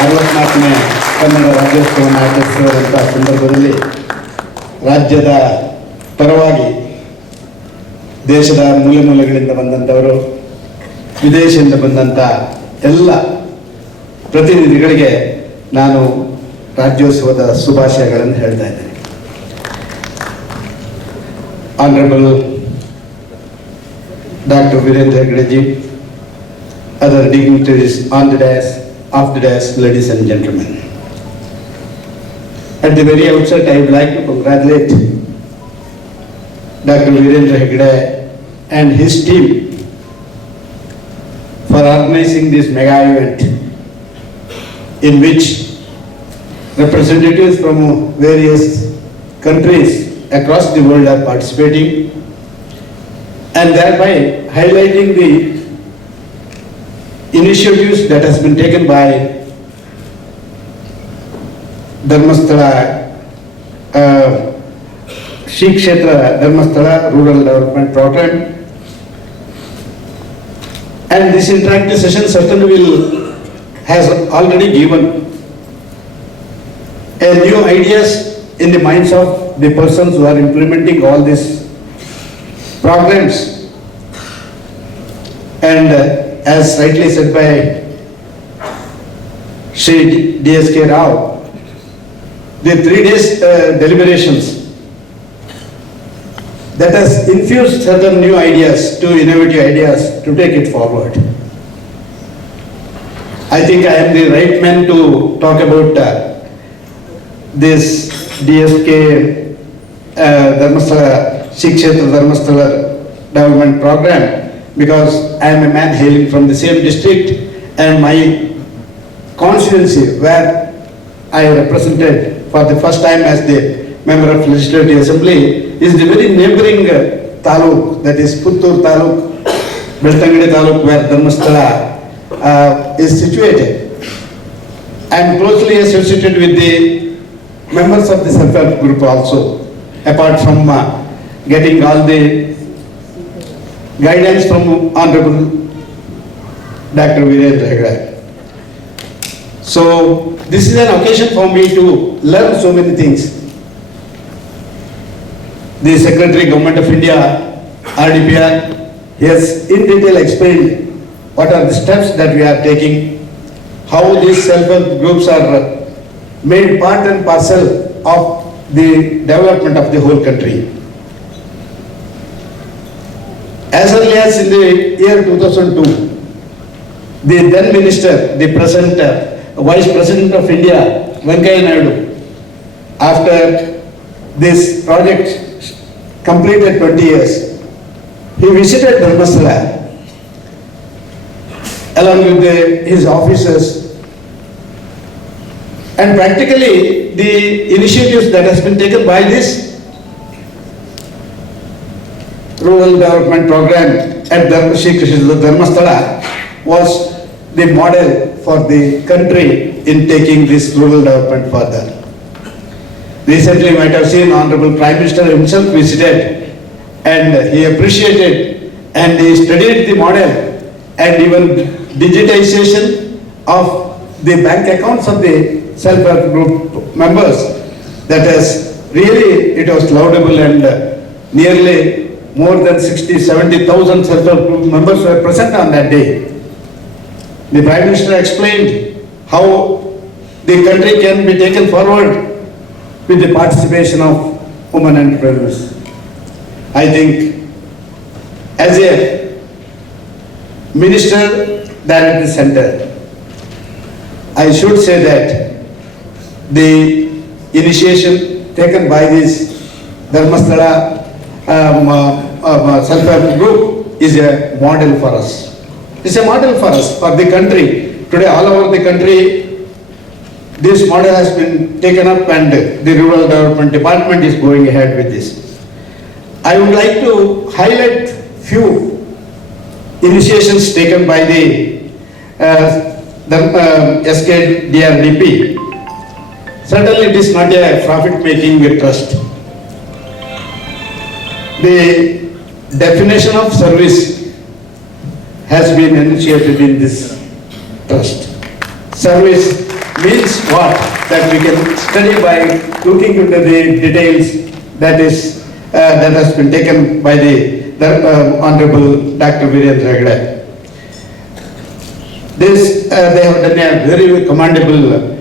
64ನೇ ಕನ್ನಡ ರಾಜ್ಯೋತ್ಸವವನ್ನು ಆಚರಿಸಿರುವಂಥ ಸಂದರ್ಭದಲ್ಲಿ ರಾಜ್ಯದ ಪರವಾಗಿ ದೇಶದ ಮೂಲೆ ಮೂಲೆಗಳಿಂದ ಬಂದಂಥವರು, ವಿದೇಶದಿಂದ ಬಂದಂಥ ಎಲ್ಲ ಪ್ರತಿನಿಧಿಗಳಿಗೆ ನಾನು ರಾಜ್ಯೋತ್ಸವದ ಶುಭಾಶಯಗಳನ್ನು ಹೇಳ್ತಾ ಇದ್ದೇನೆ. Honourable Dr. Virendra Hegdeji, other dignitaries on the dais, off the dais, ladies and gentlemen. At the very outset, I would like to congratulate Dr. Virendra Hegde and his team for organizing this mega event in which representatives from various countries across the world are participating, and thereby highlighting the initiatives that has been taken by Dharmasthala, Shri Kshetra Dharmasthala Rural Development Program. And this interactive session certainly has already given a new ideas in the minds of the persons who are implementing all these programs. And as rightly said by Shri D.S.K. Rao, the 3 days deliberations that has infused certain new ideas, to innovative ideas to take it forward. I think I am the right man to talk about this D.S.K. Dharmasthala, Shri Kshetra Dharmasthala Development Program, because I am a man hailing from the same district, and my constituency where I represented for the first time as the member of Legislative Assembly is the very neighboring taluk, that is Puttur taluk, Beltangade taluk, where Dharmasthala is situated. I am closely associated with the members of the self-help group also, apart from getting all the guidance from Honorable Dr. Virendra Hegde. So this is an occasion for me to learn so many things. The Secretary Government of India, RDPR, has in detail explained what are the steps that we are taking, how these self-help groups are made part and parcel of the development of the whole country. As early as in the year 2002, the then minister, the present Vice President of India, Venkaiah Naidu, after this project completed 20 years, he visited Dharmasthala along with his officers, and practically the initiatives that has been taken by this rural development program at Shri Kshetra Dharmasthala was the model for the country in taking this rural development further. Recently, you might have seen Honorable Prime Minister himself visited, and he appreciated and he studied the model, and even digitization of the bank accounts of the self-help group members. That is really, it was laudable, and nearly more than 60,000-70,000 self-help group members were present on that day. The Prime Minister explained how the country can be taken forward with the participation of women entrepreneurs. I think as a minister there at the center, I should say that the initiation taken by this Dharmasthala self-help group is a model for us. It's a model for us, for the country. Today all over the country this model has been taken up, and the Rural Development Department is going ahead with this. I would like to highlight few initiations taken by the Skdrdp. Certainly it is not a profit-making trust. The definition of service has been initiated in this trust. Service means what? That we can study by looking into the details that has been taken by the Honorable Dr. Virendra Hegde. They have done a very commendable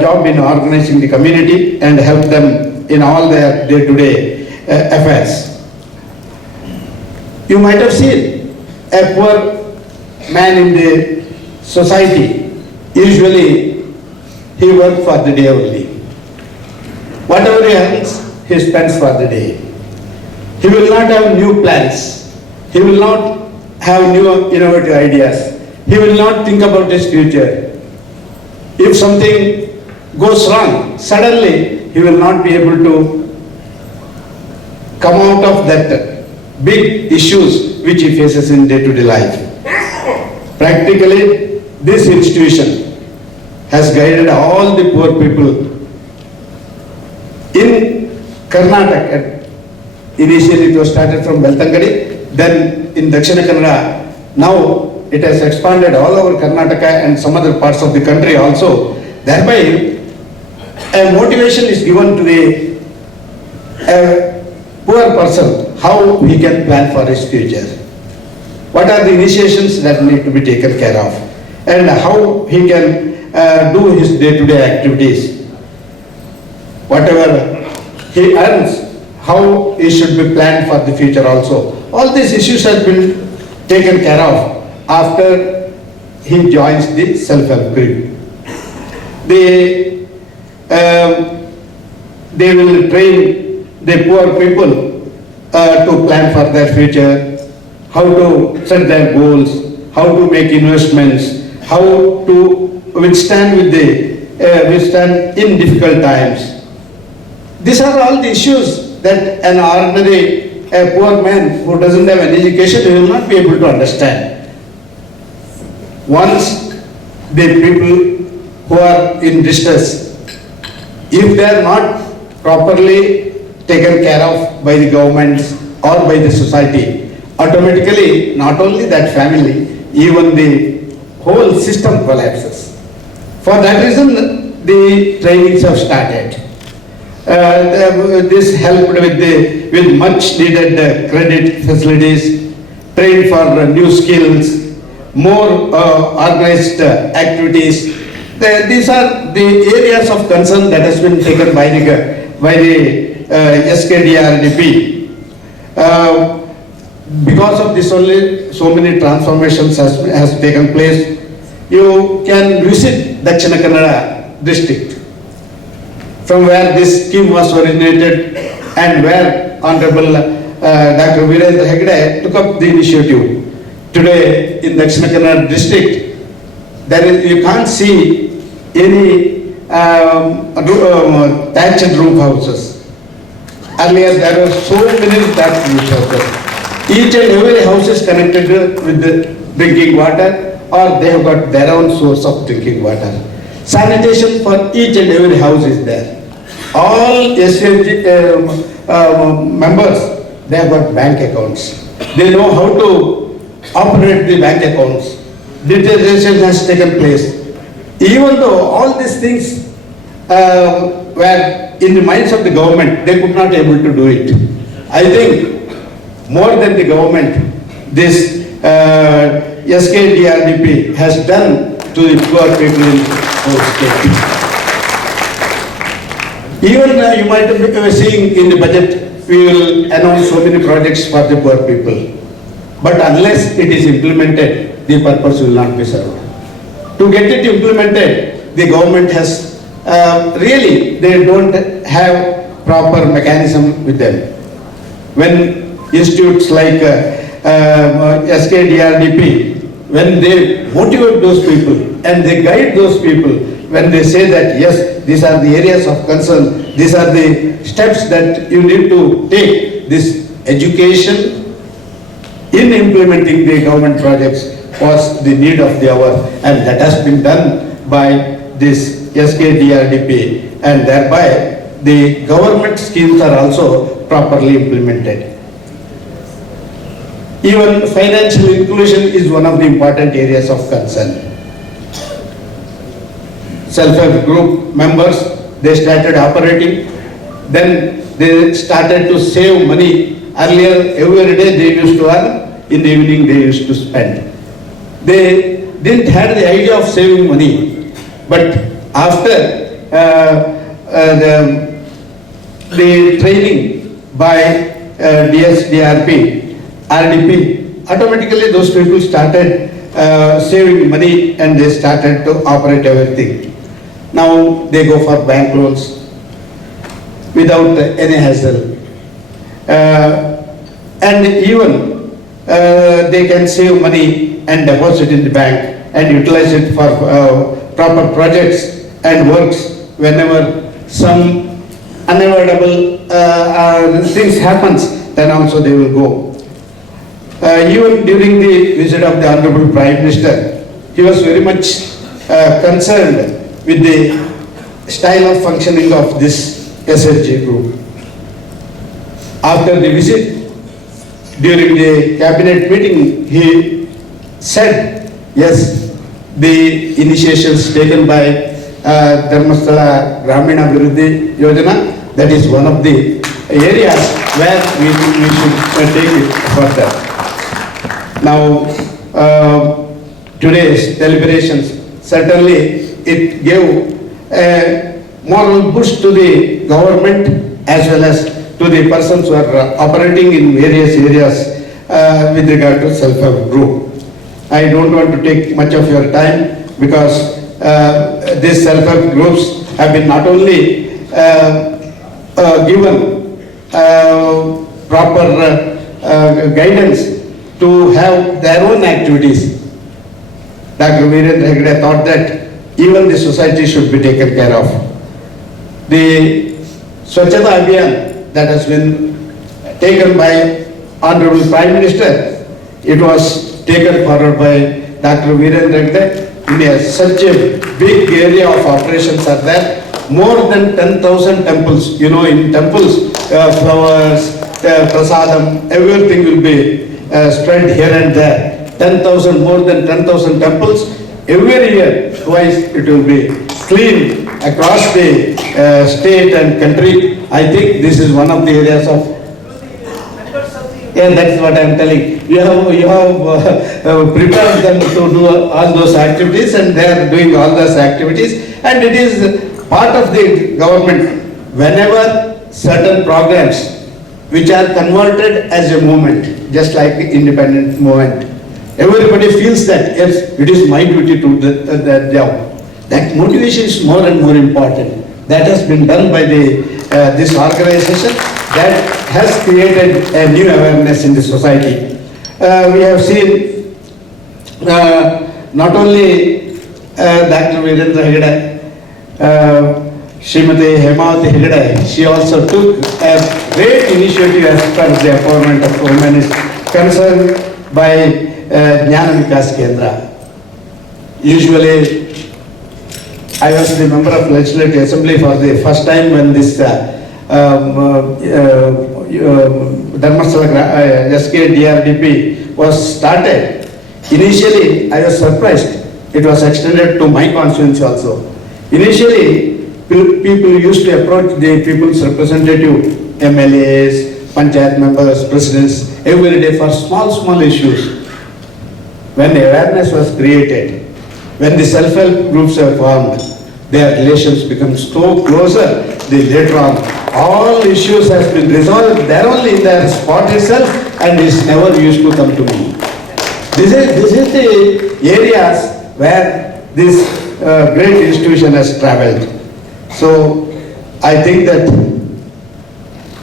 job in organizing the community and help them in all their day-to-day affairs. You might have seen a poor man in the society. Usually, he works for the day only. Whatever he earns, he spends for the day. He will not have new plans. He will not have new innovative ideas. He will not think about his future. If something goes wrong, suddenly he will not be able to come out of that big issues which he faces in day-to-day life. Practically, this institution has guided all the poor people in Karnataka. Initially it was started from Beltangadi, then in Dakshina Kannada. Now it has expanded all over Karnataka and some other parts of the country also. Thereby, a motivation is given to the poor person how he can plan for his future. What are the initiations that need to be taken care of, and how he can do his day-to-day activities. Whatever he earns, how he should be planned for the future also. All these issues have been taken care of after he joins the self-help group. They will train the poor people to plan for their future, how to set their goals, how to make investments, how to withstand in difficult times. These are all the issues that an ordinary poor man who doesn't have an education will not be able to understand. Once the people who are in distress, if they are not properly taken care of by the governments or by the society, automatically not only that family, even the whole system collapses. For that reason, the trainings have started. This helped with much needed credit facilities, trained for new skills, more organized activities. These are the areas of concern that has been taken by the Skdrdp. Because of this only, so many transformations has taken place. You can visit Dakshina Kannada district, from where this scheme was originated and where Honorable Dr. Virendra Hegde took up the initiative. Today in Dakshina Kannada district, you can't see any thatched roof houses. Earlier there were so many thatched roof houses. Each and every house is connected with the drinking water, or they have got their own source of drinking water. Sanitation for each and every house is there. All SFG members, they have got bank accounts. They know how to operate the bank accounts. Digitization has taken place. Even though all these things were in the minds of the government, they could not able to do it. I think more than the government, this Skdrdp has done to the poor people in our state. Even you might be seeing in the budget, we will announce so many projects for the poor people. But unless it is implemented, the purpose will not be served. To get it implemented, the government has really, they don't have proper mechanism with them. When institutes like Skdrdp, when they motivate those people and they guide those people, when they say that yes, these are the areas of concern, these are the steps that you need to take, this education in implementing the government projects was the need of the hour, and that has been done by this Skdrdp, and thereby the government schemes are also properly implemented. Even financial inclusion is one of the important areas of concern. self-help group members, they started operating. Then they started to save money. Earlier, every day they used to earn, in the evening they used to spend. They didn't have the idea of saving money, but after the training by Skdrdp, automatically those people started saving money and they started to operate everything. Now they go for bank loans without any hassle. And even they can save money and deposit in the bank and utilize it for proper projects and works whenever some unavoidable things happens, then also they will go. Even during the visit of the Honorable Prime Minister, he was very much concerned with the style of functioning of this SHG group. After the visit, during the cabinet meeting, he said, yes, the initiations taken by Dharmasthala Gramina Abhiruddhi Yojana, that is one of the areas where we should take it further. Now, today's deliberations, certainly it gave a moral boost to the government as well as to the persons who are operating in various areas with regard to self-help group. I don't want to take much of your time because these self-help groups have been not only given proper guidance to have their own activities. Dr. Virendra Hegde thought that even the society should be taken care of. The Swachhata Abhiyan that has been taken by Honorable Prime Minister, it was taken forward by Dr. Virendra Hegde. Such a big area of operations are there. More than 10,000 temples. You know, in temples, flowers, prasadam, everything will be spread here and there. 10,000, more than 10,000 temples. Every year, twice it will be cleaned across the state and country. I think this is one of the areas of. Yeah, that's what I am telling. You have prepared them to do all those activities, and they are doing all those activities, and it is part of the government. Whenever certain programs which are converted as a movement, just like the independent movement, everybody feels that yes, it is my duty to do that job. That motivation is more and more important. That has been done by this organization that has created a new awareness in the society. We have seen not only Dr. Virendra Hegde, Srimati Hemavati Hegde, she also took a great initiative as far as the empowerment of women is concerned by Jnana Vikas Kendra. Usually, I was the member of Legislative Assembly for the first time when this Dharmasthala Skdrdp was started. Initially, I was surprised. It was extended to my constituency also. Initially, people used to approach the people's representative, MLAs, panchayat members, presidents, every day for small issues. When the awareness was created, when the self-help groups are formed, their relations become so closer, later on, all issues has been resolved there only in their spot itself, and is never used to come to me. This is the areas where this great institution has travelled. So I think that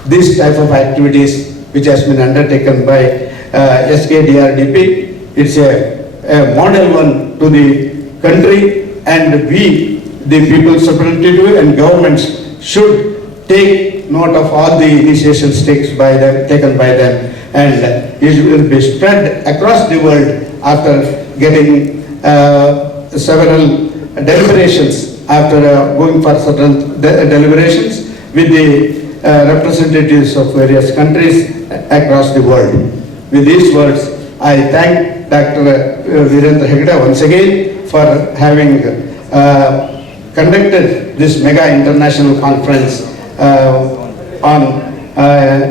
this type of activities which has been undertaken by Skdrdp, it's a model one to the country, and we, the people's representative and governments, should take note of all the initiatives taken by them, and it will be spread across the world after getting several deliberations, after going for certain deliberations with the representatives of various countries across the world. With these words, I thank Dr. Virendra Hegde once again for having conducted this mega international conference on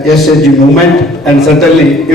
SHG movement, and certainly